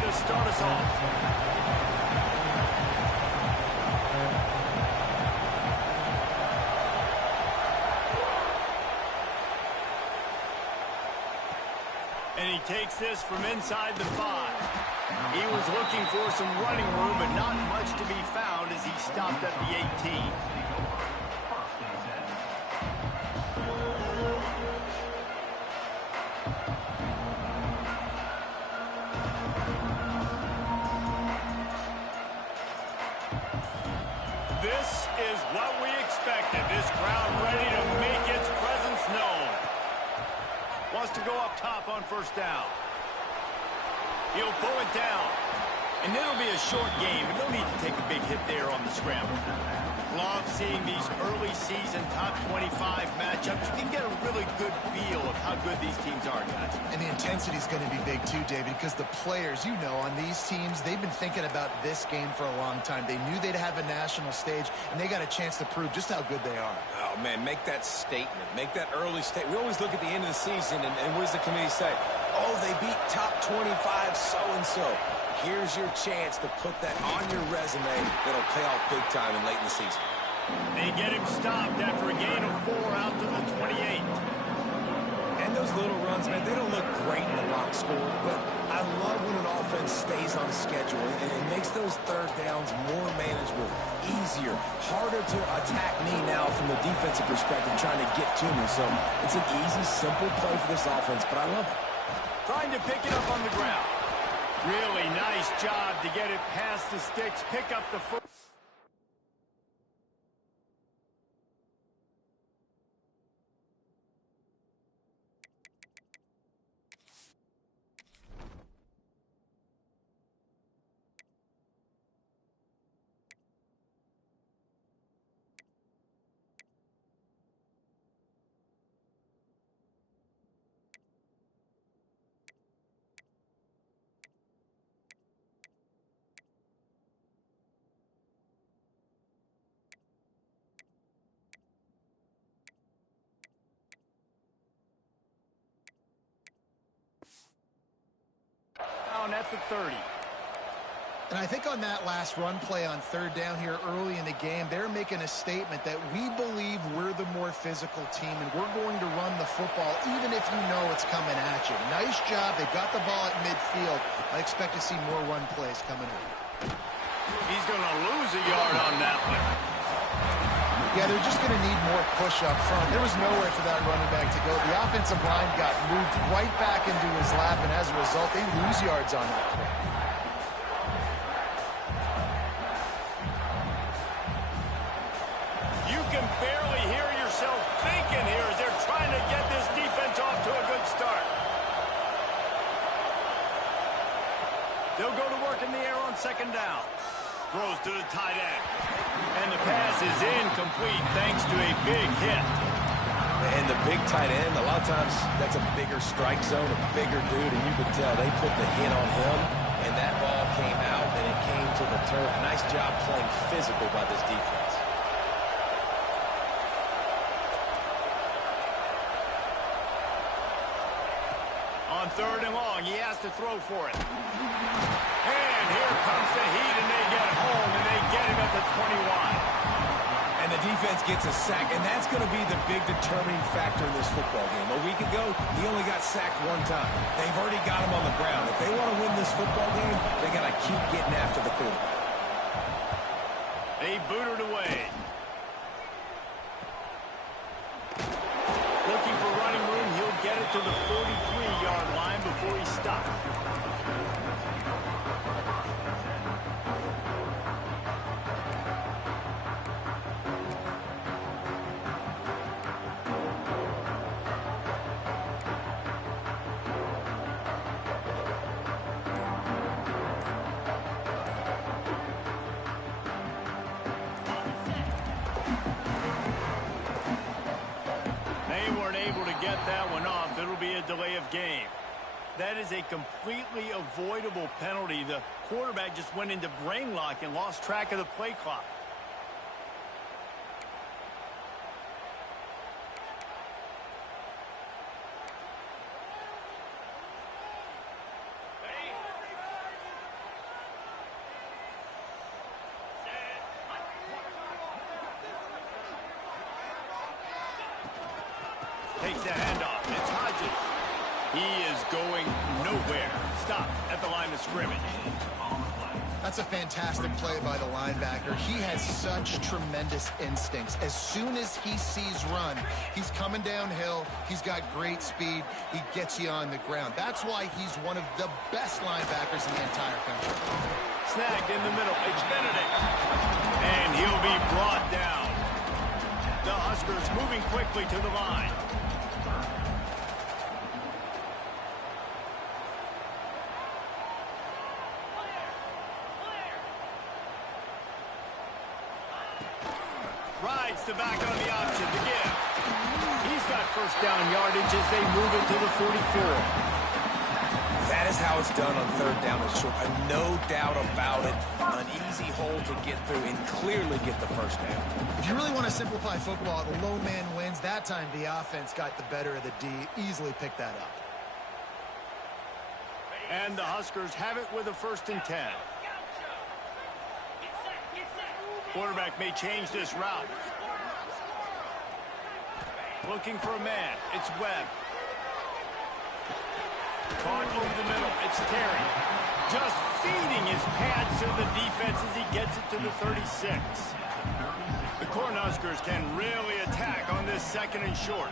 to start us off. And he takes this from inside the 5. He was looking for some running room, but not much to be found as he stopped at the 18. This is what we expected. This crowd ready to make its presence known. Wants to go up top on first down. He'll pull it down. And it'll be a short game, but no need to take a big hit there on the scramble. Love seeing these early season top 25 matchups. You can get a really good feel of how good these teams are, guys. And the intensity is going to be big too, David, because the players, you know, on these teams, they've been thinking about this game for a long time. They knew they'd have a national stage, and they got a chance to prove just how good they are. Oh, man, make that statement. Make that early statement. We always look at the end of the season, and what does the committee say? Oh, they beat top 25 so-and-so. Here's your chance to put that on your resume that'll pay off big time and late in the season. They get him stopped after a gain of 4 out to the 28. And those little runs, man, they don't look great in the box score, but I love when an offense stays on schedule and it makes those third downs more manageable, easier, harder to attack me now from the defensive perspective trying to get to me. So it's an easy, simple play for this offense, but I love it. Trying to pick it up on the ground. Really nice job to get it past the sticks, pick up the first. Down at the 30. And I think on that last run play on third down here early in the game, they're making a statement that we believe we're the more physical team and we're going to run the football even if you know it's coming at you. Nice job. They got the ball at midfield. I expect to see more run plays coming in. He's going to lose a yard on that one. Yeah, they're just going to need more push up front. There was nowhere for that running back to go. The offensive line got moved right back into his lap, and as a result, they lose yards on that play. You can barely hear yourself thinking here as they're trying to get this defense off to a good start. They'll go to work in the air on second down. Throws to the tight end. And the pass is incomplete thanks to a big hit. And the big tight end, a lot of times that's a bigger strike zone, a bigger dude, and you could tell they put the hit on him, and that ball came out, and it came to the turf. Nice job playing physical by this defense. On third and long, he has to throw for it. And here comes the heat, and they get home, and they get him at the 21. And the defense gets a sack, and that's going to be the big determining factor in this football game. A week ago, he only got sacked one time. They've already got him on the ground. If they want to win this football game, they got to keep getting after the quarterback. They boot it away. Looking for running room, he'll get it to the 43-yard line before he stops. That one off. It'll be a delay of game. That is a completely avoidable penalty. The quarterback just went into brain lock and lost track of the play clock. where? Stop at the line of scrimmage. That's a fantastic play by the linebacker. He has such tremendous instincts. As soon as he sees run, he's coming downhill. He's got great speed. He gets you on the ground. That's why he's one of the best linebackers in the entire country. Snagged in the middle. It's Benedict. And he'll be brought down. The Huskers moving quickly to the line. Rides the back on the option to give. He's got first down yardage as they move it to the 44. That is how it's done on third down and short. No doubt about it. An easy hole to get through and clearly get the first down. If you really want to simplify football, the low man wins. That time the offense got the better of the D. Easily picked that up. And the Huskers have it with a 1st and 10. Quarterback may change this route. Looking for a man. It's Webb. Caught over the middle. It's Terry. Just feeding his pads to the defense as he gets it to the 36. The Cornhuskers can really attack on this 2nd and short.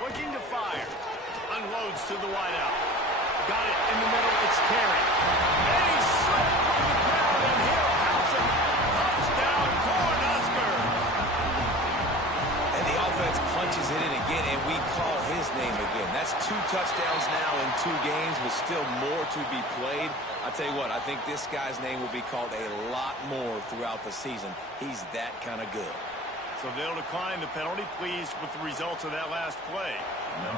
Looking to fire. Unloads to the wideout. Got it in the middle. It's Terry. And he slipped through the crowd, and he'll house him. Touchdown, Cornhuskers. And the offense punches it in again, and we call his name again. That's 2 touchdowns now in 2 games with still more to be played. I tell you what, I think this guy's name will be called a lot more throughout the season. He's that kind of good. So they'll decline the penalty, pleased with the results of that last play.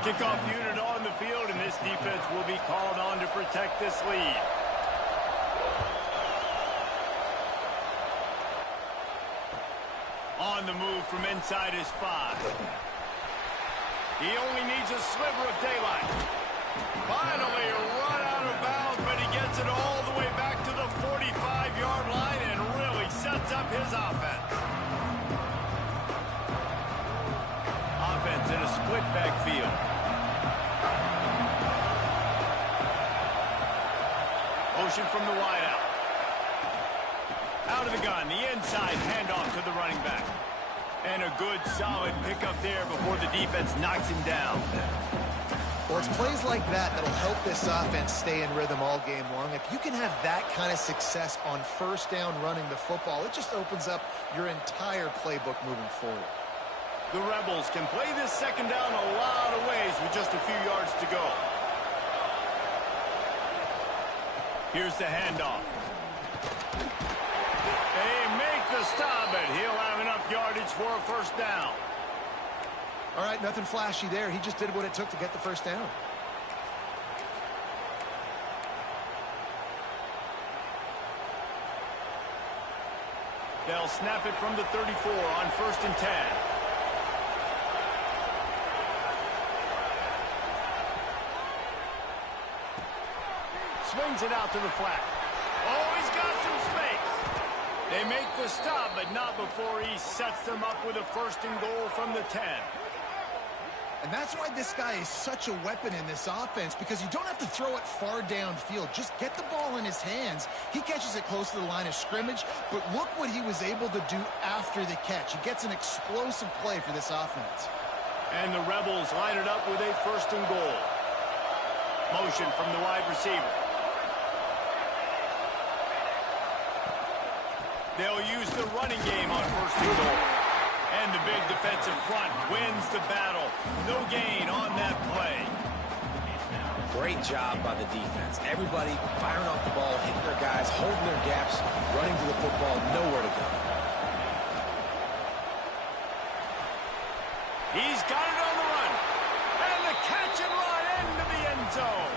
Kickoff unit on the field, and this defense will be called on to protect this lead. On the move from inside his 5. He only needs a sliver of daylight. Finally run out of bounds, but he gets it all the way back to the 45-yard line and really sets up his offense. Offense in a split backfield. Motion from the wideout. Out of the gun, the inside handoff to the running back. And a good, solid pickup there before the defense knocks him down. Well, it's plays like that that'll help this offense stay in rhythm all game long. If you can have that kind of success on 1st down running the football, it just opens up your entire playbook moving forward. The Rebels can play this 2nd down a lot of ways with just a few yards to go. Here's the handoff. They make the stop, but he'll have enough yardage for a 1st down. All right, nothing flashy there. He just did what it took to get the 1st down. They'll snap it from the 34 on 1st and 10. Swings it out to the flat. Oh, he's got some space. They make the stop, but not before he sets them up with a 1st and goal from the 10. And that's why this guy is such a weapon in this offense, because you don't have to throw it far downfield. Just get the ball in his hands. He catches it close to the line of scrimmage, but look what he was able to do after the catch. He gets an explosive play for this offense. And the Rebels line it up with a 1st and goal. Motion from the wide receiver. They'll use the running game on 1st and goal. And the big defensive front wins the battle. No gain on that play. Great job by the defense. Everybody firing off the ball, hitting their guys, holding their gaps, running to the football, nowhere to go. He's got it on the run. And the catch and run into the end zone.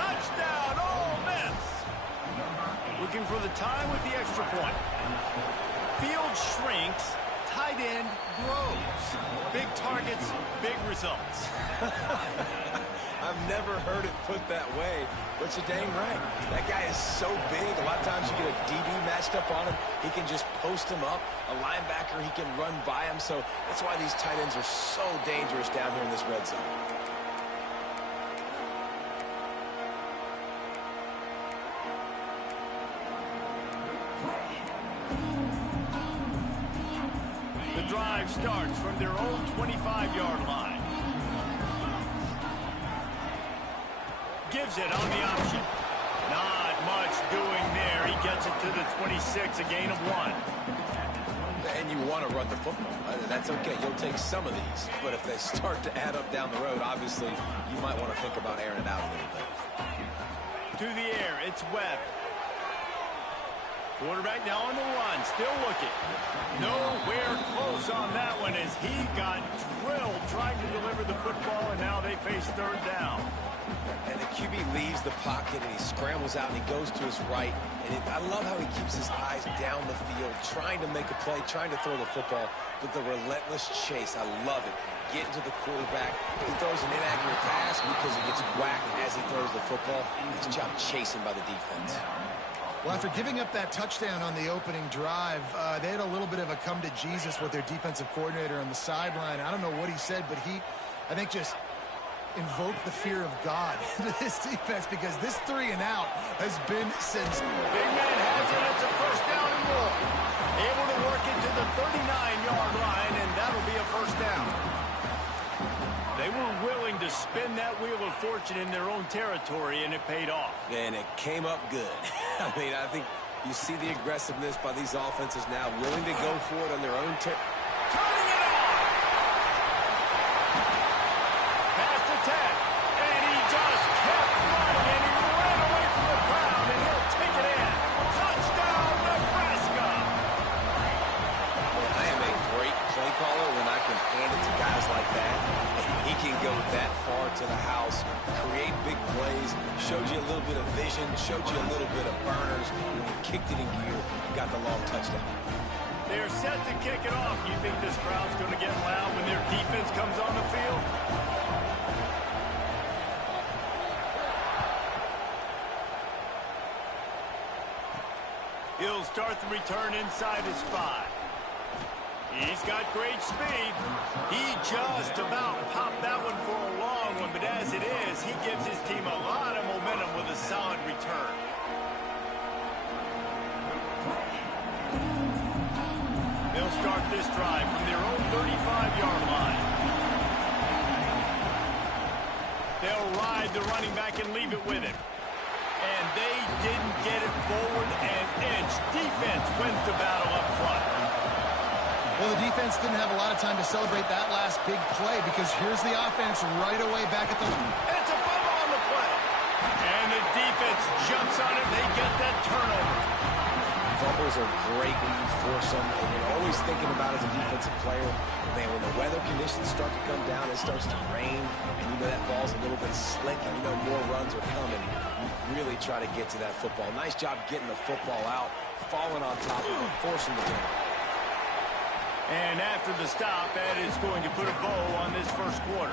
Touchdown, Ole Miss. Looking for the time with the extra point. Field shrinks. Tight end grows. Big targets, big results. I've never heard it put that way, but you're dang right. That guy is so big. A lot of times you get a DB matched up on him. He can just post him up. A linebacker, he can run by him. So that's why these tight ends are so dangerous down here in this red zone. drive starts from their own 25-yard line. Gives it on the option. Not much doing there. He gets it to the 26, a gain of 1. And you want to run the football. That's okay. You'll take some of these. But if they start to add up down the road, obviously, you might want to think about airing it out a little bit. To the air, it's Webb. Quarterback now on the run, still looking. Nowhere close on that one as he got drilled trying to deliver the football, and now they face third down. And the QB leaves the pocket, and he scrambles out, and he goes to his right. And I love how he keeps his eyes down the field, trying to make a play, trying to throw the football, but the relentless chase, I love it. Getting to the quarterback. He throws an inaccurate pass because he gets whacked as he throws the football. Nice job chasing by the defense. Well, after giving up that touchdown on the opening drive, they had a little bit of a come to Jesus with their defensive coordinator on the sideline. I don't know what he said, but he, I think, just invoked the fear of God into this defense because this 3 and out has been since. Big man has it. It's a first down and more. Able to work it to the 39-yard line, and that'll be a first down. They were willing to spin that wheel of fortune in their own territory, and it paid off. And it came up good. I mean, I think you see the aggressiveness by these offenses now, willing to go for it on their own territory. Turning it on! Past the 10, and he just kept running, and he ran away from the crowd, and he'll take it in. Touchdown, Nebraska! I am a great play caller when I can hand it to guys like that. He can go that far to the house, create big plays, showed you a little bit of vision, showed you a little bit of burners. When he kicked it in gear, got the long touchdown. They're set to kick it off. You think this crowd's going to get loud when their defense comes on the field? He'll start the return inside his 5. He's got great speed. He just about popped that one for a long one, but as it is, he gives his team a lot of momentum with a solid return. They'll start this drive from their own 35-yard line. They'll ride the running back and leave it with him. And they didn't get it forward an inch. Defense wins the battle up front. Well, the defense didn't have a lot of time to celebrate that last big play because here's the offense right away back at the... And it's a fumble on the play. And the defense jumps on it. They get that turnover. Fumbles are great when you force them, and you're always thinking about as a defensive player, man, when the weather conditions start to come down, it starts to rain, and you know that ball's a little bit slick, and you know more runs are coming. You really try to get to that football. Nice job getting the football out, falling on top of it, forcing the turnover. And after the stop, that is going to put a bow on this first quarter.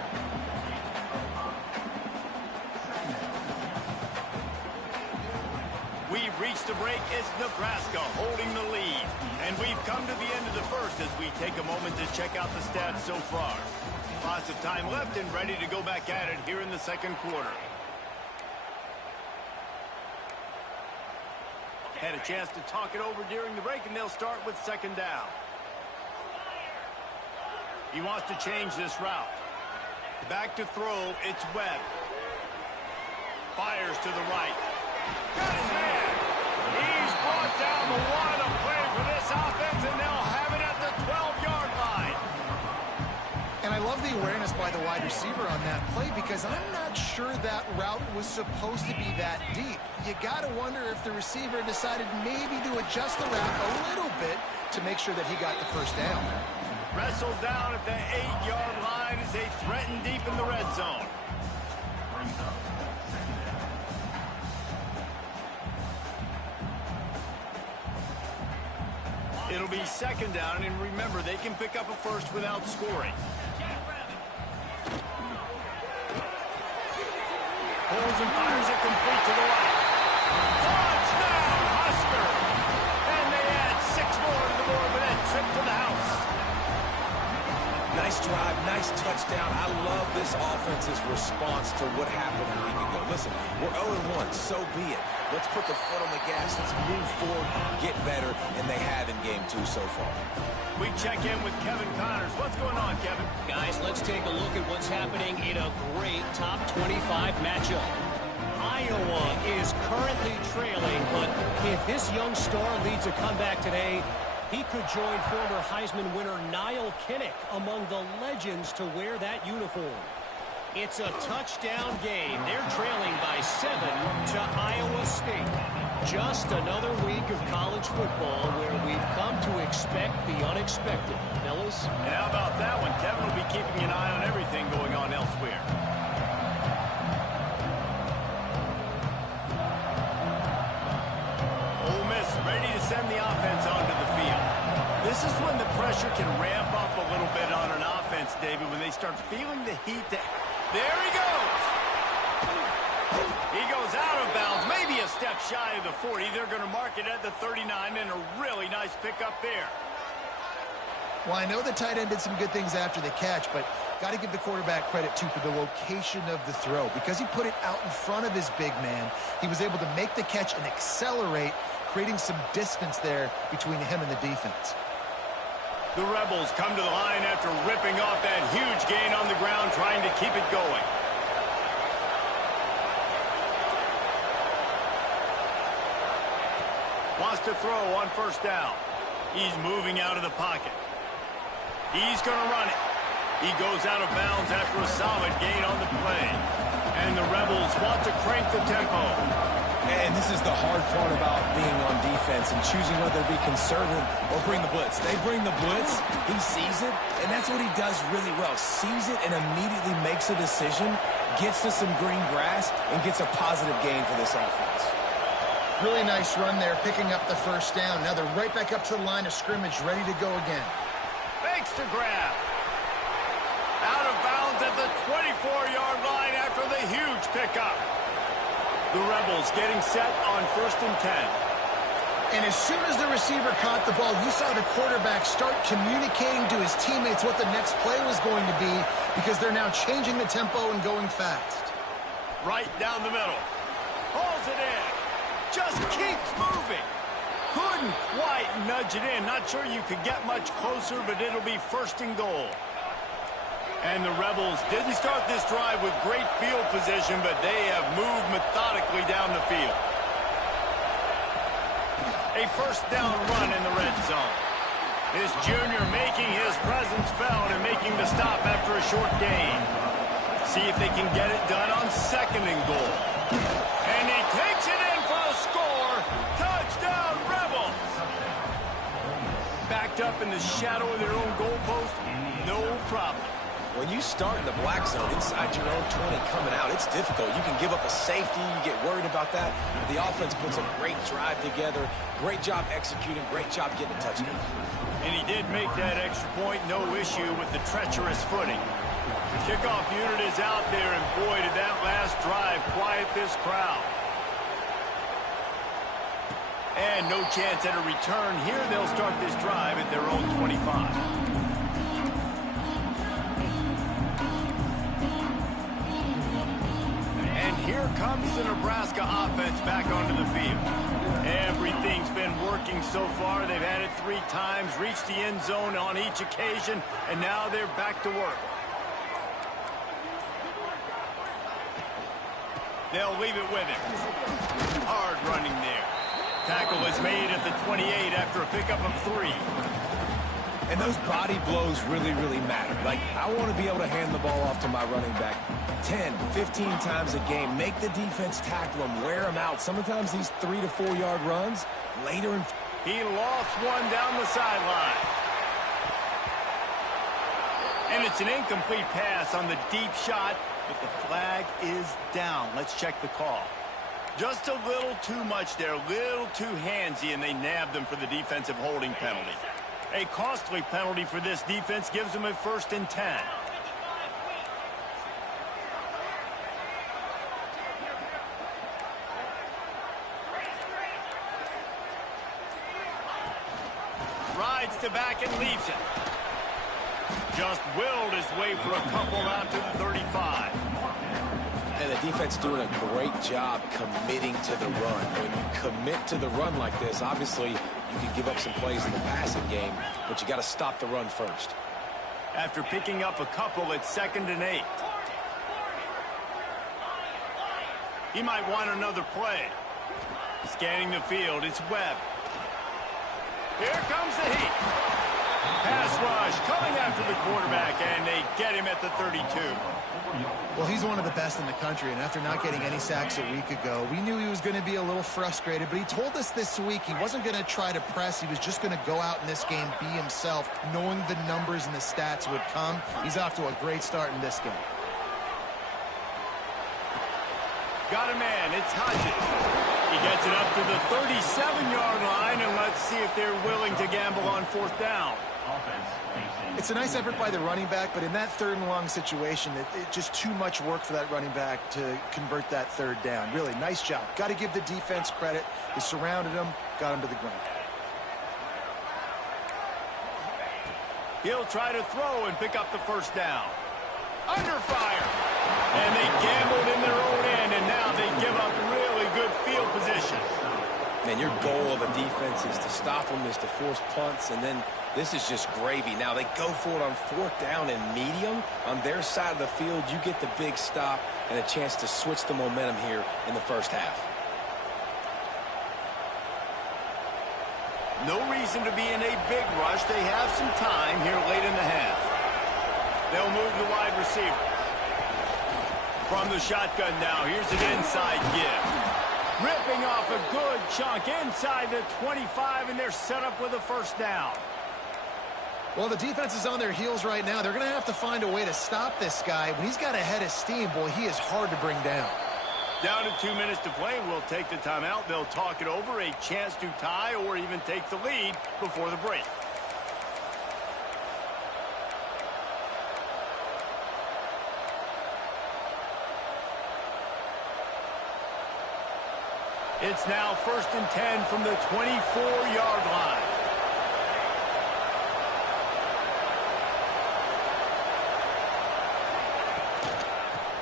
We've reached the break. It's Nebraska holding the lead. And we've come to the end of the first as we take a moment to check out the stats so far. Lots of time left and ready to go back at it here in the second quarter. Had a chance to talk it over during the break, and they'll start with second down. He wants to change this route. Back to throw, it's Webb. Fires to the right. Got his man. He's brought down the one. A play for this offense, and they'll have it at the 12-yard line. And I love the awareness by the wide receiver on that play because I'm not sure that route was supposed to be that deep. You got to wonder if the receiver decided maybe to adjust the route a little bit to make sure that he got the first down. Wrestled down at the 8-yard line as they threaten deep in the red zone. It'll be second down, and remember, they can pick up a first without scoring. Pulls and fires it complete to the right. Touchdown, Husker! And they add 6 more to the board with that trip to the house. Nice drive, nice touchdown. I love this offense's response to what happened a week ago. Listen, we're 0-1, so be it. Let's put the foot on the gas. Let's move forward, get better, and they have in game 2 so far. We check in with Kevin Connors. What's going on, Kevin? Guys, let's take a look at what's happening in a great top 25 matchup. Iowa is currently trailing, but if this young star leads a comeback today, he could join former Heisman winner Niall Kinnick among the legends to wear that uniform. It's a touchdown game. They're trailing by 7 to Iowa State. Just another week of college football where we've come to expect the unexpected. Fellas? And how about that one? Kevin will be keeping an eye on everything going on elsewhere. Ole Miss ready to send the offense onto the field. This is when the pressure can ramp up a little bit on an offense, David, when they start feeling the heat. There he goes. He goes out of bounds, maybe a step shy of the 40. They're going to mark it at the 39, and a really nice pickup there. Well, I know the tight end did some good things after the catch, but got to give the quarterback credit, too, for the location of the throw. Because he put it out in front of his big man, he was able to make the catch and accelerate, creating some distance there between him and the defense. The Rebels come to the line after ripping off that huge gain on the ground, trying to keep it going. Wants to throw on first down. He's moving out of the pocket. He's going to run it. He goes out of bounds after a solid gain on the play. And the Rebels want to crank the tempo. And this is the hard part about being on defense and choosing whether to be conservative or bring the blitz. They bring the blitz, he sees it, and that's what he does really well. Sees it and immediately makes a decision, gets to some green grass, and gets a positive gain for this offense. Really nice run there, picking up the first down. Now they're right back up to the line of scrimmage, ready to go again. Makes the grab. Out of bounds at the 24-yard line after the huge pickup. The Rebels getting set on 1st and 10. And as soon as the receiver caught the ball, you saw the quarterback start communicating to his teammates what the next play was going to be, because they're now changing the tempo and going fast. Right down the middle. Hauls it in. Just keeps moving. Couldn't quite nudge it in. Not sure you could get much closer, but it'll be 1st and goal. And the Rebels didn't start this drive with great field position, but they have moved methodically down the field. A first down run in the red zone. This junior making his presence felt and making the stop after a short gain. See if they can get it done on 2nd and goal. And he takes it in for a score. Touchdown, Rebels! Backed up in the shadow of their own goalpost, no problem. When you start in the black zone inside your own 20 coming out, it's difficult. You can give up a safety. You get worried about that. The offense puts a great drive together. Great job executing. Great job getting a touchdown. And he did make that extra point. No issue with the treacherous footing. The kickoff unit is out there, and boy, did that last drive quiet this crowd. And no chance at a return here. They'll start this drive at their own 25. Here comes the Nebraska offense back onto the field. Everything's been working so far. They've had it 3 times, reached the end zone on each occasion, and now they're back to work. They'll leave it with him. Hard running there. Tackle is made at the 28 after a pickup of 3. And those body blows really, really matter. Like, I want to be able to hand the ball off to my running back 10, 15 times a game. Make the defense tackle them, wear them out. Sometimes these 3 to 4 yard runs, later in... He lost one down the sideline. And it's an incomplete pass on the deep shot, but the flag is down. Let's check the call. Just a little too much there, a little too handsy, and they nabbed them for the defensive holding penalty. A costly penalty for this defense gives them a 1st and 10. Rides to back and leaves it. Just willed his way for a couple out to the 35. And the defense doing a great job committing to the run. When you commit to the run like this, obviously you can give up some plays in the passing game, but you got to stop the run first. After picking up a couple, it's 2nd and 8. He might want another play. Scanning the field, it's Webb. Here comes the heat. Pass rush coming after the quarterback, and they get him at the 32. Well, he's one of the best in the country, and after not getting any sacks a week ago, we knew he was going to be a little frustrated, but he told us this week he wasn't going to try to press. He was just going to go out in this game, be himself, knowing the numbers and the stats would come. He's off to a great start in this game. Got a man, it's Hodges. He gets it up to the 37-yard line, and let's see if they're willing to gamble on 4th down. It's a nice effort by the running back, but in that 3rd and long situation, it's just too much work for that running back to convert that 3rd down. Really, nice job. Got to give the defense credit. They surrounded him, got him to the ground. He'll try to throw and pick up the 1st down. Under fire. And they gambled in their own end, and now they give up really good field position. And your goal of a defense is to stop them, is to force punts, and then this is just gravy. Now they go for it on 4th down and medium. On their side of the field, you get the big stop and a chance to switch the momentum here in the 1st half. No reason to be in a big rush. They have some time here late in the half. They'll move the wide receiver. From the shotgun now, here's an inside give. Ripping off a good chunk inside the 25, and they're set up with a 1st down. Well, the defense is on their heels right now. They're going to have to find a way to stop this guy. When he's got a head of steam, boy, he is hard to bring down. Down to 2 minutes to play. We'll take the timeout. They'll talk it over, a chance to tie or even take the lead before the break. It's now 1st and 10 from the 24-yard line.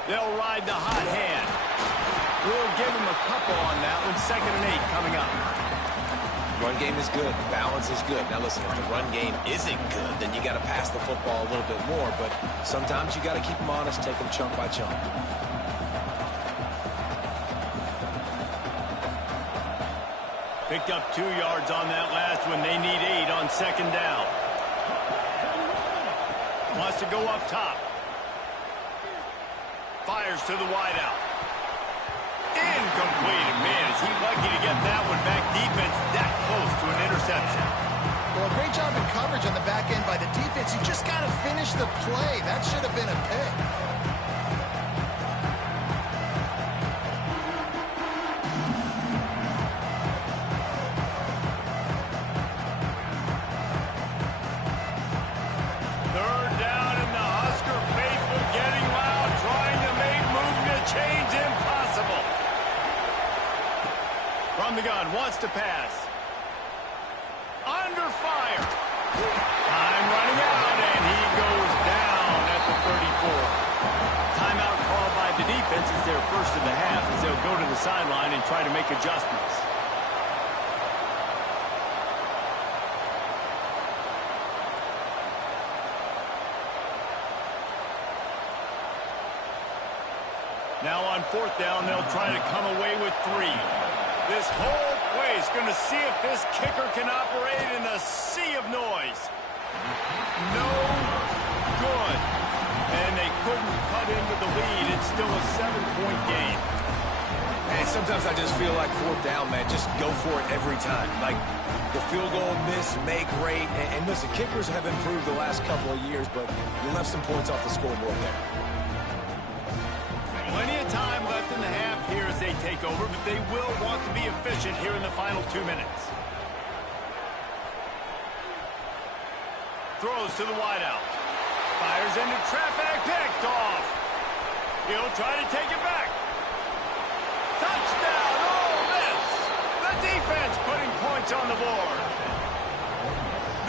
They'll ride the hot hand. We'll give him a couple on that one. 2nd and 8 coming up. Run game is good. Balance is good. Now listen, if the run game isn't good, then you got to pass the football a little bit more. But sometimes you got to keep them honest, take them chunk by chunk. Picked up 2 yards on that last one. They need 8 on 2nd down. Wants to go up top. Fires to the wideout. Incomplete. Man, is he lucky to get that one back. Defense that close to an interception. Well, great job in coverage on the back end by the defense. You just got to finish the play. That should have been a pick. From the gun, wants to pass. Under fire. Time running out, and he goes down at the 34. Timeout called by the defense is their 1st of the half as they'll go to the sideline and try to make adjustments. Now on 4th down, they'll try to come away with 3. This whole play is going to see if this kicker can operate in a sea of noise. No good. And they couldn't cut into the lead. It's still a 7-point game. And sometimes I just feel like 4th down, man, just go for it every time. Like the field goal miss, make great. And listen, kickers have improved the last couple of years, but you left some points off the scoreboard there. Plenty of time left in the half here as they take over, but they will want to be efficient here in the final 2 minutes. Throws to the wideout. Fires into traffic, picked off. He'll try to take it back. Touchdown, Ole Miss. The defense putting points on the board.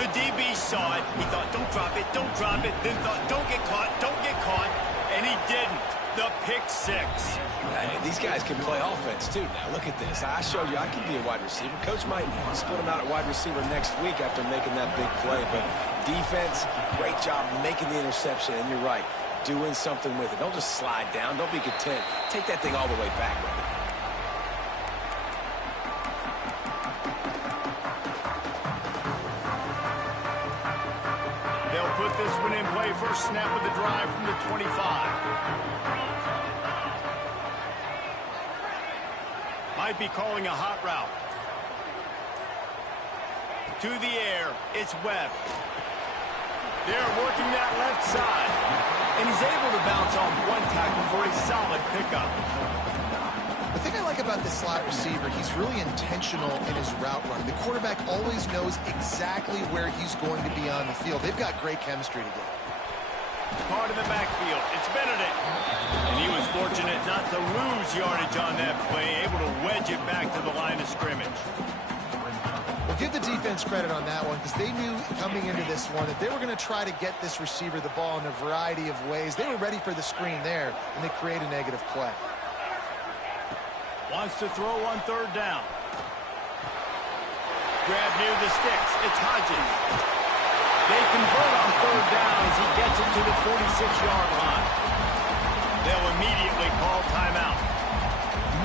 The DB saw it. He thought, don't drop it, then thought, don't get caught, and he didn't. the pick six. Hey, these guys can play offense, too. Now, look at this. I showed you I can be a wide receiver. Coach might split him out at wide receiver next week after making that big play. But defense, great job making the interception. And you're right, doing something with it. Don't just slide down. Don't be content. Take that thing all the way back with it. They'll put this one in play. First snap of the drive from the 25. Might be calling a hot route. To the air, it's Webb. They're working that left side. And he's able to bounce off one tackle for a solid pickup. The thing I like about this slot receiver, he's really intentional in his route run. The quarterback always knows exactly where he's going to be on the field. They've got great chemistry together. Part of the backfield, it's Benedict. And he was fortunate not to lose yardage on that play, able to wedge it back to the line of scrimmage. Well, give the defense credit on that one because they knew coming into this one that they were going to try to get this receiver the ball in a variety of ways. They were ready for the screen there, and they create a negative play. Wants to throw on third down. Grab near the sticks. It's Hodges. They convert on third down as he gets it to the 46-yard line. They'll immediately call timeout.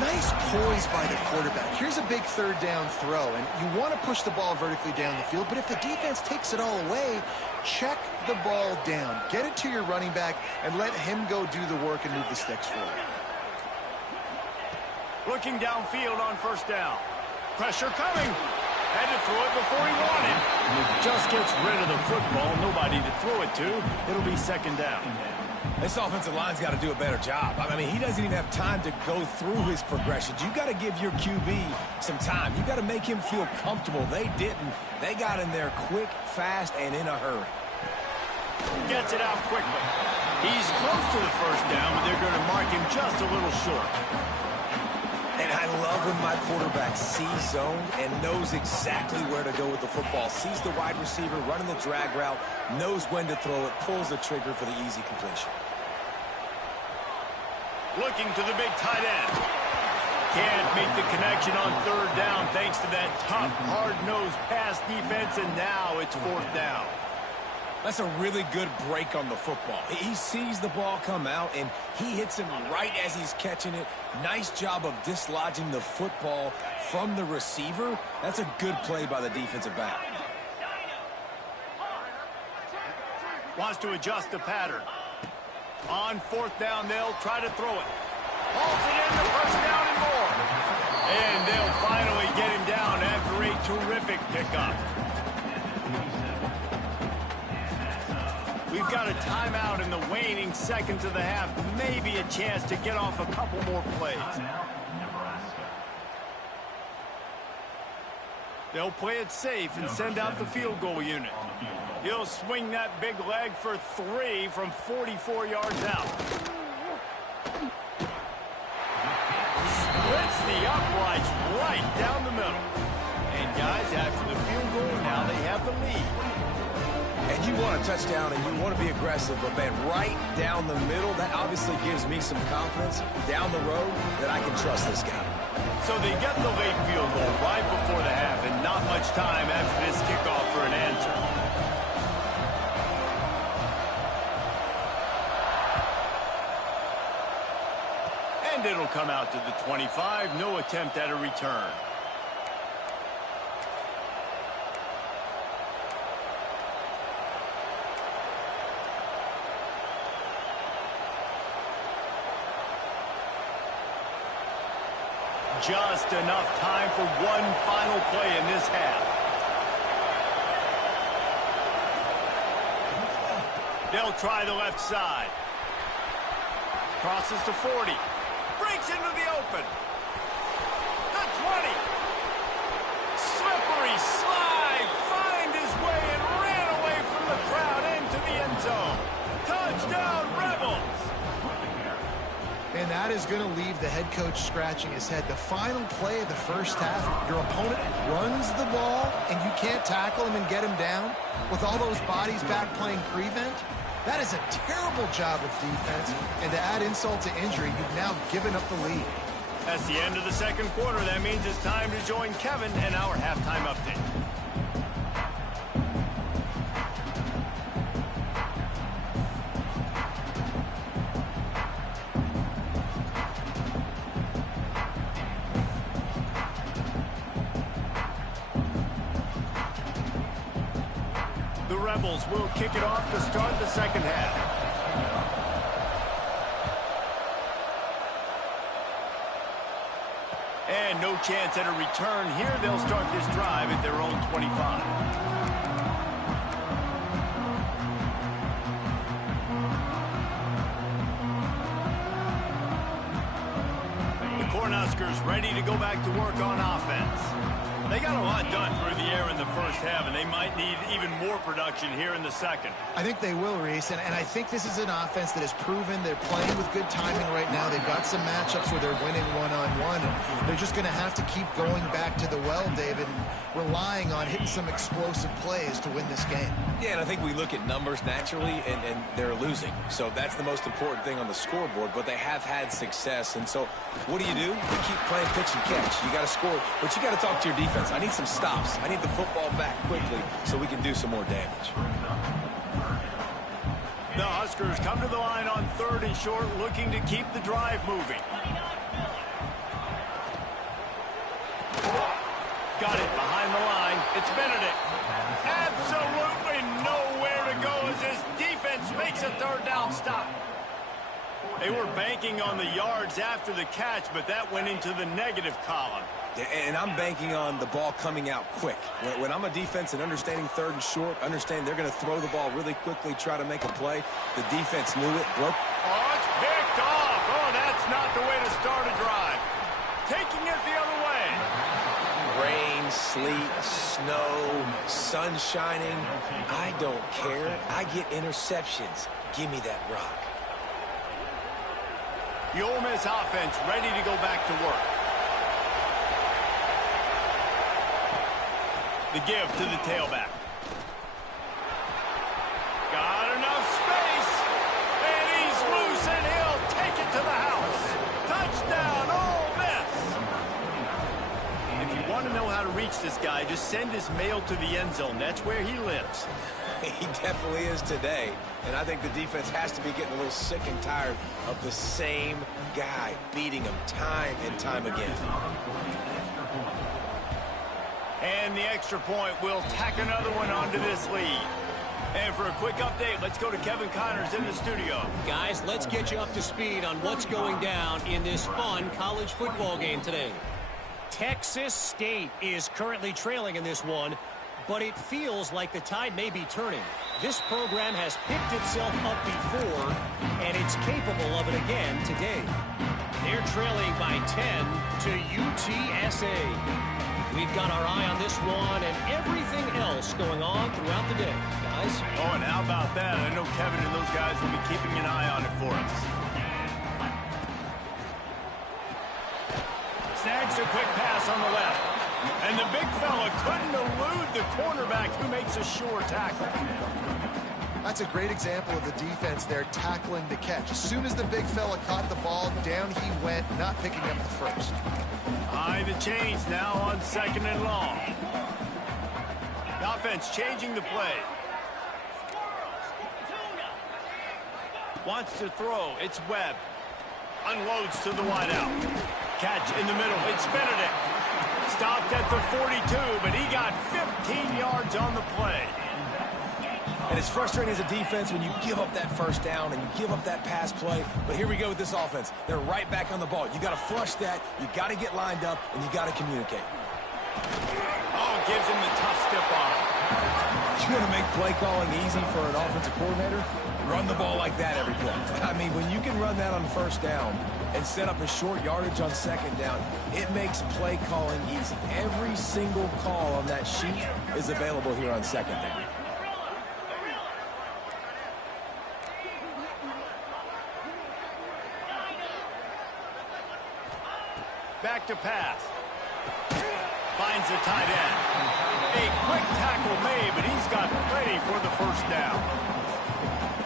Nice poise by the quarterback. Here's a big third down throw, and you want to push the ball vertically down the field, but if the defense takes it all away, check the ball down. Get it to your running back and let him go do the work and move the sticks for you. Looking downfield on first down. Pressure coming. Had to throw it before he wanted. Just gets rid of the football. Nobody to throw it to. It'll be second down. This offensive line's got to do a better job. I mean, he doesn't even have time to go through his progressions. You got to give your QB some time. You got to make him feel comfortable. They didn't. They got in there quick, fast, and in a hurry. Gets it out quickly. He's close to the first down, but they're going to mark him just a little short. And I love when my quarterback sees zone and knows exactly where to go with the football. Sees the wide receiver running the drag route, knows when to throw it, pulls the trigger for the easy completion. Looking to the big tight end. Can't make the connection on third down thanks to that tough, hard-nosed pass defense, and now it's fourth down. That's a really good break on the football. He sees the ball come out, and he hits him right as he's catching it. Nice job of dislodging the football from the receiver. That's a good play by the defensive back. Wants to adjust the pattern. On fourth down, they'll try to throw it. Hauls it in the first down and more. And they'll finally get him down after a terrific pickup. We've got a timeout in the waning seconds of the half. Maybe a chance to get off a couple more plays. They'll play it safe and send out the field goal unit. He'll swing that big leg for 3 from 44 yards out. Splits the uprights right down the middle. And guys, after the field goal, now they have the lead. And you want a touchdown and you want to be aggressive, but man, right down the middle, that obviously gives me some confidence down the road that I can trust this guy. So they get the late field goal right before the half, and not much time after this kickoff for an answer. And it'll come out to the 25. No attempt at a return. Just enough time for one final play in this half. They'll try the left side. Crosses to 40. Breaks into the open. The 20. Slippery slide. Find his way and ran away from the crowd into the end zone. Touchdown, Rebels. And that is going to leave the head coach scratching his head. The final play of the first half, your opponent runs the ball, and you can't tackle him and get him down with all those bodies back playing prevent. That is a terrible job of defense, and to add insult to injury, you've now given up the lead. That's the end of the second quarter. That means it's time to join Kevin and our halftime update. The Rebels will kick it off to start the second half. And no chance at a return here. They'll start this drive at their own 25. The Cornhuskers ready to go back to work on offense. They got a lot done through the air in the first half, and they might need even more production here in the second. I think they will, Reese, and I think this is an offense that has proven they're playing with good timing right now. They've got some matchups where they're winning one-on-one, and they're just going to have to keep going back to the well, David, and relying on hitting some explosive plays to win this game. Yeah, and I think we look at numbers naturally, and they're losing. So that's the most important thing on the scoreboard, but they have had success. And so what do? You keep playing pitch and catch. You got to score, but you got to talk to your defense. I need some stops. I need the football back quickly so we can do some more damage. The Huskers come to the line on 3rd and short, looking to keep the drive moving. Got it behind the line. It's Benedict. Absolutely nowhere to go as this defense makes a 3rd down stop. They were banking on the yards after the catch, but that went into the negative column. And I'm banking on the ball coming out quick. When I'm a defense and understanding 3rd and short, understand they're going to throw the ball really quickly, try to make a play. The defense knew it, broke. Oh, it's picked off. Oh, that's not the way to start a drive. Taking it the other way. Rain, sleet, snow, sun shining. I don't care. I get interceptions. Give me that rock. The Ole Miss offense ready to go back to work. The give to the tailback. Got enough space. And he's loose, and he'll take it to the house. Touchdown, Ole Miss. If you want to know how to reach this guy, just send his mail to the end zone. That's where he lives. He definitely is today. And I think the defense has to be getting a little sick and tired of the same guy beating him time and time again. And the extra point will tack another one onto this lead. And for a quick update, let's go to Kevin Connors in the studio. Guys, let's get you up to speed on what's going down in this fun college football game today. Texas State is currently trailing in this one, but it feels like the tide may be turning. This program has picked itself up before, and it's capable of it again today. They're trailing by 10 to UTSA. We've got our eye on this one and everything else going on throughout the day, guys. Oh, and how about that? I know Kevin and those guys will be keeping an eye on it for us. Snags a quick pass on the left. And the big fella couldn't elude the cornerback who makes a sure tackle. That's a great example of the defense there tackling the catch. As soon as the big fella caught the ball, down he went, not picking up the first. Behind the chains now on 2nd and long. The offense changing the play. Wants to throw. It's Webb. Unloads to the wideout. Catch in the middle. It's Benedict. Stopped at the 42, but he got 15 yards on the play. And it's frustrating as a defense when you give up that 1st down and you give up that pass play. But here we go with this offense. They're right back on the ball. You got to flush that. You got to get lined up, and you got to communicate. Oh, gives him the tough stiff arm. You want to make play calling easy for an offensive coordinator? Run the ball like that every play. I mean, when you can run that on 1st down and set up a short yardage on 2nd down, it makes play calling easy. Every single call on that sheet is available here on 2nd down. Back to pass. Finds the tight end. A quick tackle made, but he's got plenty for the 1st down.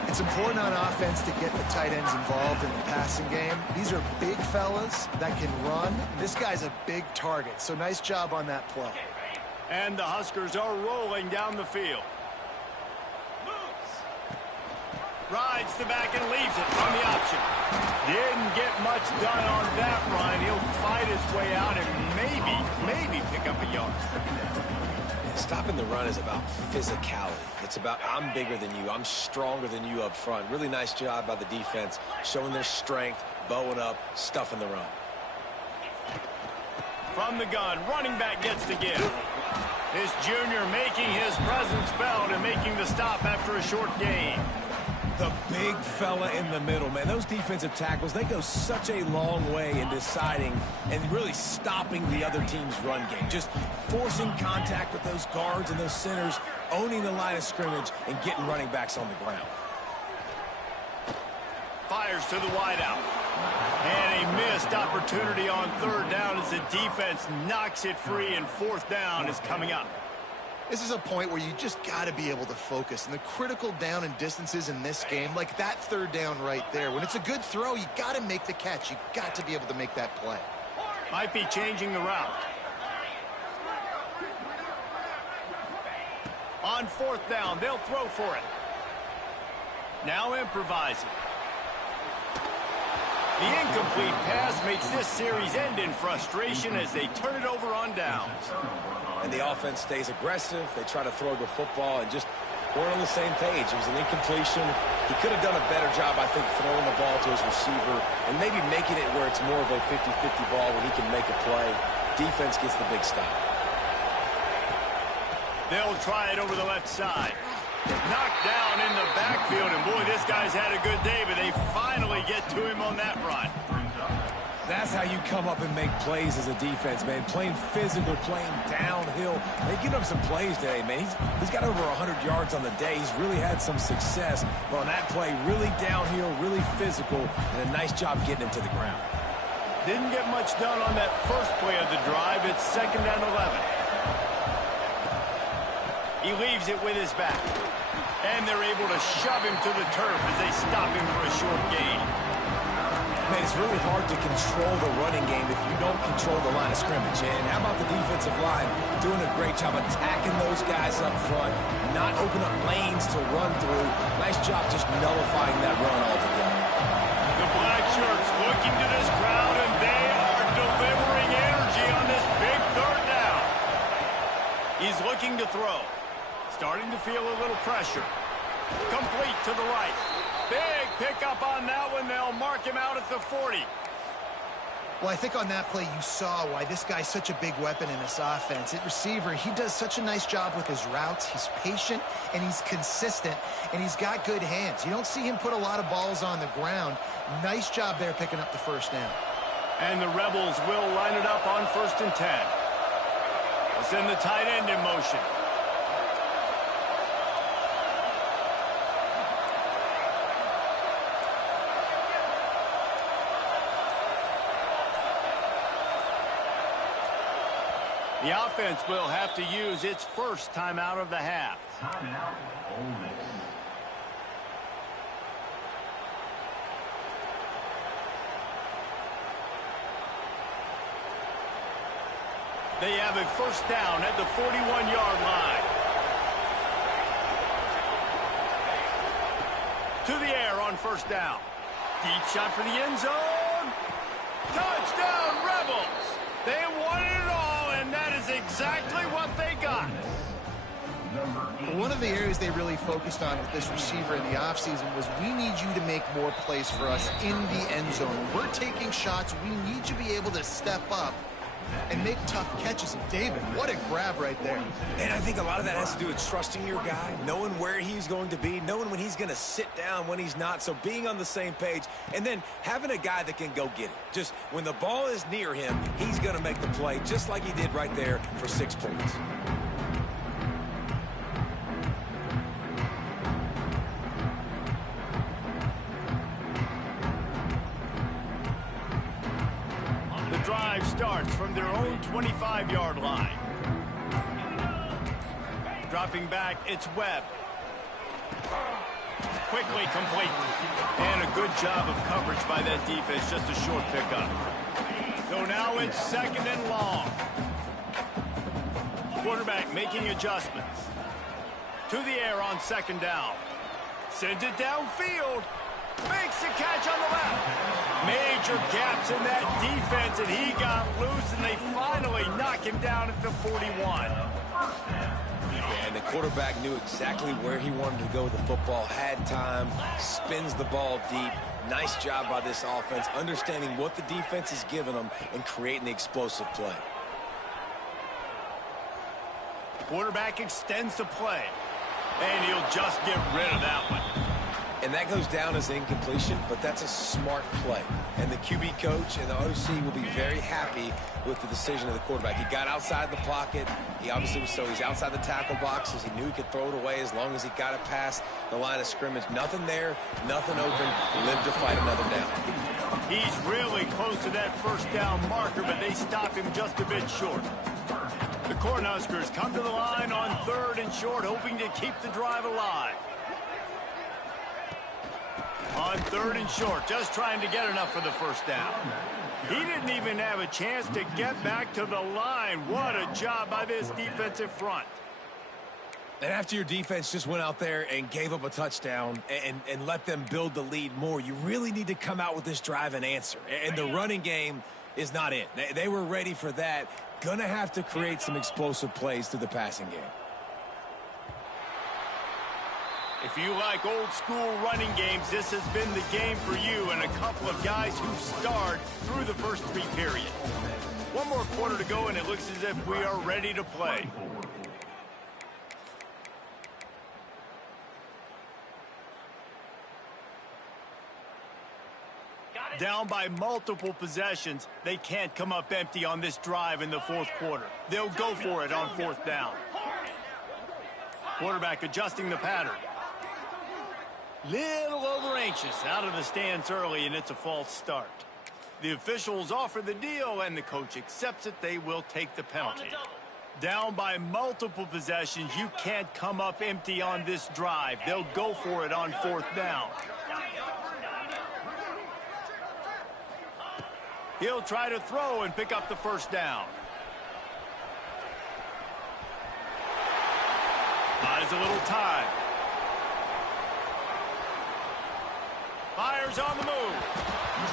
It's important on offense to get the tight ends involved in the passing game. These are big fellas that can run. This guy's a big target, so nice job on that play. And the Huskers are rolling down the field. Rides the back and leaves it on the option. Didn't get much done on that run. He'll fight his way out and maybe pick up a yard. Stopping the run is about physicality. It's about I'm bigger than you. I'm stronger than you up front. Really nice job by the defense, showing their strength, bowing up, stuffing the run. From the gun, running back gets the give. This junior making his presence felt and making the stop after a short gain. The big fella in the middle, man. Those defensive tackles, they go such a long way in deciding and really stopping the other team's run game. Just forcing contact with those guards and those centers, owning the line of scrimmage, and getting running backs on the ground. Fires to the wideout. And a missed opportunity on third down as the defense knocks it free, and fourth down is coming up. This is a point where you just got to be able to focus. And the critical down and distances in this game, like that third down right there, when it's a good throw, you got to make the catch. You got to be able to make that play. Might be changing the route. On fourth down, they'll throw for it. Now improvising. The incomplete pass makes this series end in frustration as they turn it over on downs. And the offense stays aggressive. They try to throw the football and just weren't on the same page. It was an incompletion. He could have done a better job, I think, throwing the ball to his receiver and maybe making it where it's more of a 50-50 ball where he can make a play. Defense gets the big stop. They'll try it over the left side. Knocked down in the backfield, and boy, this guy's had a good day, but they finally get to him on that run. That's how you come up and make plays as a defense, man. Playing physical, playing downhill. They give up some plays today, man. He's got over 100 yards on the day. He's really had some success. But on that play, really downhill, really physical, and a nice job getting him to the ground. Didn't get much done on that first play of the drive. It's second down 11. He leaves it with his back. And they're able to shove him to the turf as they stop him for a short gain. Man, it's really hard to control the running game if you don't control the line of scrimmage. And how about the defensive line doing a great job attacking those guys up front, not open up lanes to run through. Nice job just nullifying that run altogether. The black shirts looking to this crowd, and they are delivering energy on this big third down. He's looking to throw. Starting to feel a little pressure. Complete to the right. Big pickup on that one. They'll mark him out at the 40. Well, I think on that play you saw why this guy's such a big weapon in this offense. At receiver, he does such a nice job with his routes. He's patient, and he's consistent, and he's got good hands. You don't see him put a lot of balls on the ground. Nice job there picking up the first down. And the Rebels will line it up on 1st and 10. They'll send the tight end in motion. The offense will have to use its first timeout of the half. Timeout, Ole Miss. They have a first down at the 41-yard line. To the air on first down. Deep shot for the end zone. Touchdown, Rebels. They wanted it all, and that is exactly what they got. One of the areas they really focused on with this receiver in the offseason was we need you to make more plays for us in the end zone. When we're taking shots, we need you to be able to step up and make tough catches. And David, what a grab right there. And I think a lot of that has to do with trusting your guy, knowing where he's going to be, knowing when he's going to sit down, when he's not. So being on the same page, and then having a guy that can go get it. Just when the ball is near him, he's going to make the play, just like he did right there for 6 points. Drive starts from their own 25-yard line. Dropping back, it's Webb. Quickly complete. And a good job of coverage by that defense. Just a short pickup. So now it's 2nd and long. Quarterback making adjustments. To the air on 2nd down. Sends it downfield. Makes the catch on the left. Major gaps in that defense, and he got loose, and they finally knock him down at the 41. And the quarterback knew exactly where he wanted to go with the football, had time, spins the ball deep. Nice job by this offense, understanding what the defense is giving them and creating the explosive play. Quarterback extends the play, and he'll just get rid of that one. And that goes down as incompletion, but that's a smart play. And the QB coach and the OC will be very happy with the decision of the quarterback. He got outside the pocket. He obviously was, so he's outside the tackle boxes. He knew he could throw it away as long as he got it past the line of scrimmage. Nothing there, nothing open. Live to fight another down. He's really close to that 1st down marker, but they stop him just a bit short. The Cornhuskers come to the line on 3rd and short, hoping to keep the drive alive. On 3rd and short, just trying to get enough for the 1st down. He didn't even have a chance to get back to the line. What a job by this defensive front. And after your defense just went out there and gave up a touchdown and let them build the lead more, you really need to come out with this drive and answer. And the running game is not it. They were ready for that. Gonna have to create some explosive plays through the passing game. If you like old-school running games, this has been the game for you and a couple of guys who starred through the first 3 periods. One more quarter to go, and it looks as if we are ready to play. Down by multiple possessions, they can't come up empty on this drive in the 4th quarter. They'll go for it on 4th down. Quarterback adjusting the pattern. Little over-anxious out of the stance early, and it's a false start. The officials offer the deal, and the coach accepts it. They will take the penalty. Down by multiple possessions, you can't come up empty on this drive. They'll go for it on 4th down. He'll try to throw and pick up the 1st down. Buys a little time. Fires on the move.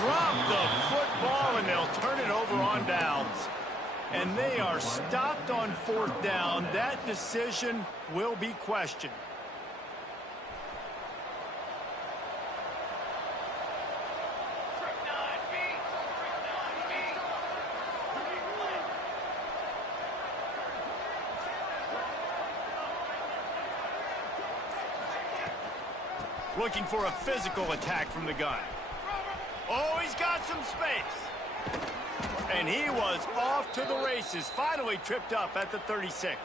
Drop the football, and they'll turn it over on downs. And they are stopped on 4th down. That decision will be questioned. Looking for a physical attack from the gun. Oh, he's got some space. And he was off to the races. Finally tripped up at the 36.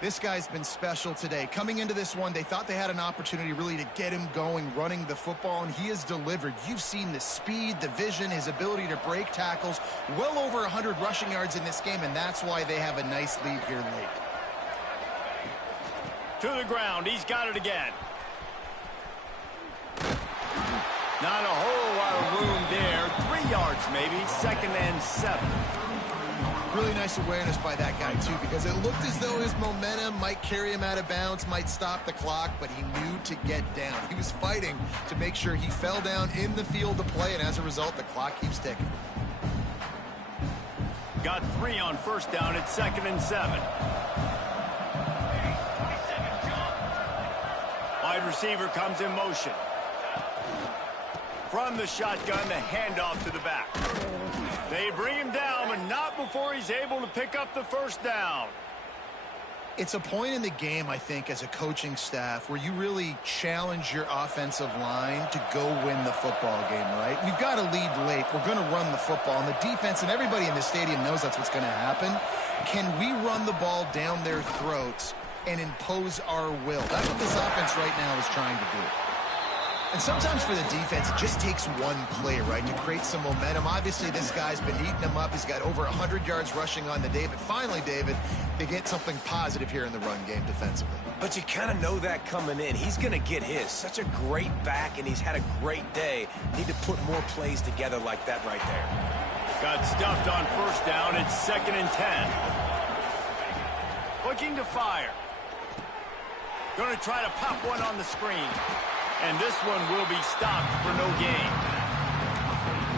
This guy's been special today. Coming into this one, they thought they had an opportunity really to get him going, running the football, and he has delivered. You've seen the speed, the vision, his ability to break tackles. Well over 100 rushing yards in this game, and that's why they have a nice lead here late. To the ground. He's got it again. Not a whole lot of room there. 3 yards maybe. 2nd and 7. Really nice awareness by that guy, too, because it looked as though his momentum might carry him out of bounds, might stop the clock, but he knew to get down. He was fighting to make sure he fell down in the field to play, and as a result, the clock keeps ticking. Got 3 on 1st down at 2nd and 7. Wide receiver comes in motion. From the shotgun, the handoff to the back. They bring him down, but not before he's able to pick up the 1st down. It's a point in the game, I think, as a coaching staff where you really challenge your offensive line to go win the football game, right? We've got to lead late. We're going to run the football, and the defense and everybody in the stadium knows that's what's going to happen. Can we run the ball down their throats and impose our will? That's what this offense right now is trying to do. And sometimes for the defense, it just takes one play, right, to create some momentum. Obviously, this guy's been eating them up. He's got over 100 yards rushing on the day. But finally, David, they get something positive here in the run game defensively. But you kind of know that coming in. He's going to get his. Such a great back, and he's had a great day. Need to put more plays together like that right there. Got stuffed on first down. It's 2nd and 10. Looking to fire. Going to try to pop one on the screen. And this one will be stopped for no gain.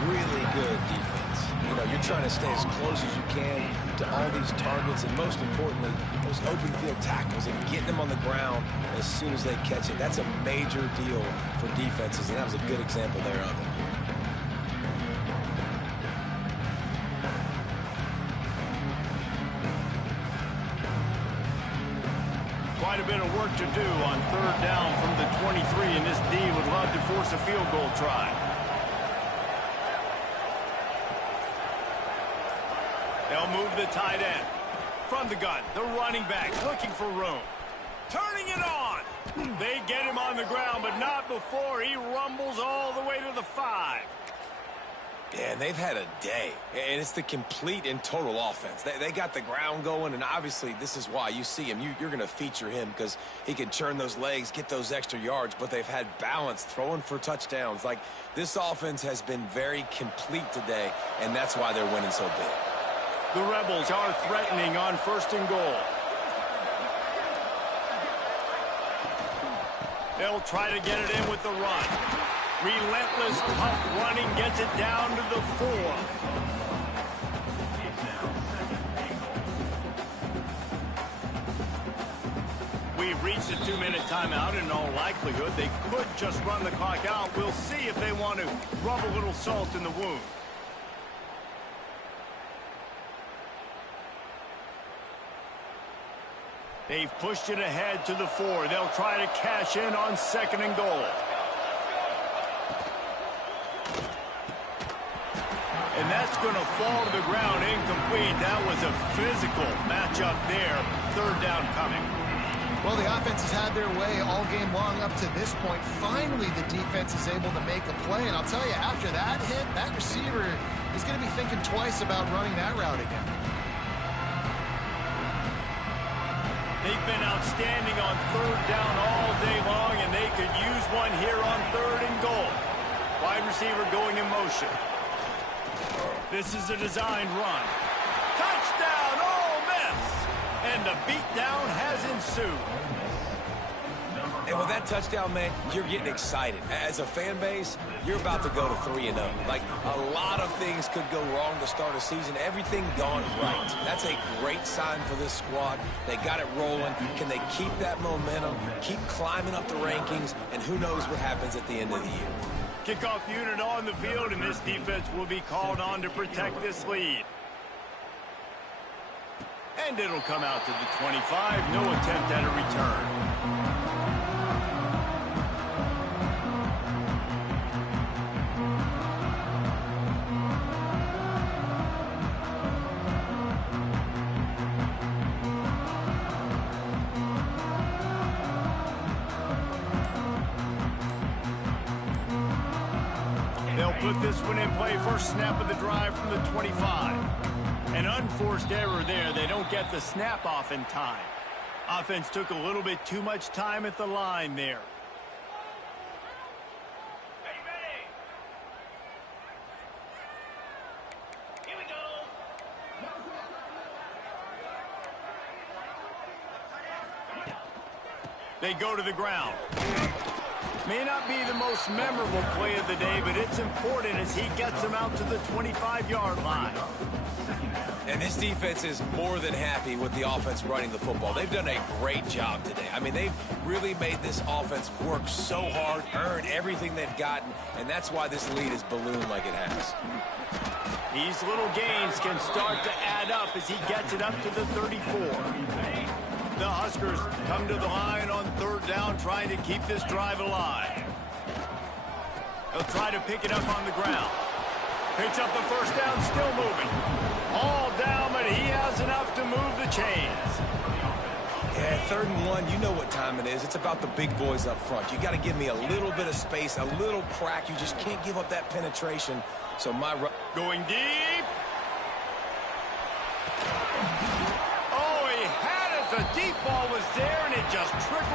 Really good defense. You know, you're trying to stay as close as you can to all these targets, and most importantly, those open field tackles and getting them on the ground as soon as they catch it. That's a major deal for defenses, and that was a good example there of it. Quite a bit of work to do on 3rd down from the 23, and this D would love to force a field goal try. They'll move the tight end. From the gun, the running back looking for room. Turning it on. They get him on the ground, but not before he rumbles all the way to the 5. Yeah, and they've had a day, and it's the complete and total offense. They got the ground going, and obviously this is why you see him. You're going to feature him because he can churn those legs, get those extra yards, but they've had balance, throwing for touchdowns. Like, this offense has been very complete today, and that's why they're winning so big. The Rebels are threatening on 1st and goal. They'll try to get it in with the run. Relentless, tough running gets it down to the 4. We've reached a 2-minute timeout. In all likelihood, they could just run the clock out. We'll see if they want to rub a little salt in the wound. They've pushed it ahead to the 4. They'll try to cash in on 2nd and goal. And that's going to fall to the ground incomplete. That was a physical matchup there. 3rd down coming. Well, the offense has had their way all game long up to this point. Finally, the defense is able to make a play. And I'll tell you, after that hit, that receiver is going to be thinking twice about running that route again. They've been outstanding on 3rd down all day long, and they could use one here on 3rd and goal. Wide receiver going in motion. This is a designed run. Touchdown, Ole Miss! And the beatdown has ensued. And with that touchdown, man, you're getting excited. As a fan base, you're about to go to 3-0. Like, a lot of things could go wrong to start a season. Everything gone right. That's a great sign for this squad. They got it rolling. Can they keep that momentum, keep climbing up the rankings, and who knows what happens at the end of the year. Kickoff unit on the field, and this defense will be called on to protect this lead. And it'll come out to the 25. No attempt at a return. They'll put this one in play. First snap of the drive from the 25. An unforced error there. They don't get the snap off in time. Offense took a little bit too much time at the line there. Here we go. They go to the ground. May not be the most memorable play of the day, but it's important as he gets them out to the 25-yard line. And this defense is more than happy with the offense running the football. They've done a great job today. I mean, they've really made this offense work so hard, earn everything they've gotten, and that's why this lead is ballooned like it has. These little gains can start to add up as he gets it up to the 34. The Huskers come to the line on 3rd down, trying to keep this drive alive. They'll try to pick it up on the ground. Picks up the first down, still moving. All down, but he has enough to move the chains. Yeah, 3rd and 1, you know what time it is. It's about the big boys up front. You got to give me a little bit of space, a little crack. You just can't give up that penetration. So my going deep. Oh, he had it. The deep ball was there, and it just trickled.